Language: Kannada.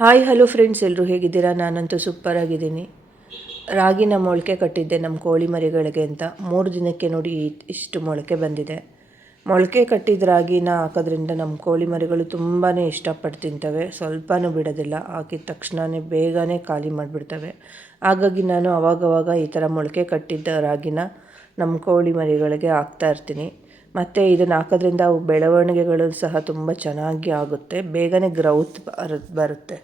ಹಾಯ್ ಹಲೋ ಫ್ರೆಂಡ್ಸ್, ಎಲ್ಲರೂ ಹೇಗಿದ್ದೀರಾ? ನಾನಂತೂ ಸೂಪರ್ ಆಗಿದ್ದೀನಿ. ರಾಗಿನ ಮೊಳಕೆ ಕಟ್ಟಿದ್ದೆ ನಮ್ಮ ಕೋಳಿ ಮರಿಗಳಿಗೆ ಅಂತ. 3 ದಿನಕ್ಕೆ ನೋಡಿ ಇಷ್ಟು ಮೊಳಕೆ ಬಂದಿದೆ. ಮೊಳಕೆ ಕಟ್ಟಿದ ರಾಗಿನ ಹಾಕೋದ್ರಿಂದ ನಮ್ಮ ಕೋಳಿ ಮರಿಗಳು ತುಂಬಾ ಇಷ್ಟಪಟ್ಟು ತಿಂತವೆ. ಸ್ವಲ್ಪನೂ ಬಿಡೋದಿಲ್ಲ. ಹಾಕಿದ ತಕ್ಷಣವೇ ಬೇಗನೆ ಖಾಲಿ ಮಾಡಿಬಿಡ್ತವೆ. ಹಾಗಾಗಿ ನಾನು ಅವಾಗವಾಗ ಈ ಥರ ಮೊಳಕೆ ಕಟ್ಟಿದ್ದ ರಾಗಿನ ನಮ್ಮ ಕೋಳಿ ಮರಿಗಳಿಗೆ ಹಾಕ್ತಾಯಿರ್ತೀನಿ. ಮತ್ತು ಇದನ್ನು ಹಾಕೋದ್ರಿಂದ ಅವು ಬೆಳವಣಿಗೆಗಳು ಸಹ ತುಂಬ ಚೆನ್ನಾಗಿ ಆಗುತ್ತೆ, ಬೇಗನೆ ಗ್ರೌತ್ ಬರುತ್ತೆ.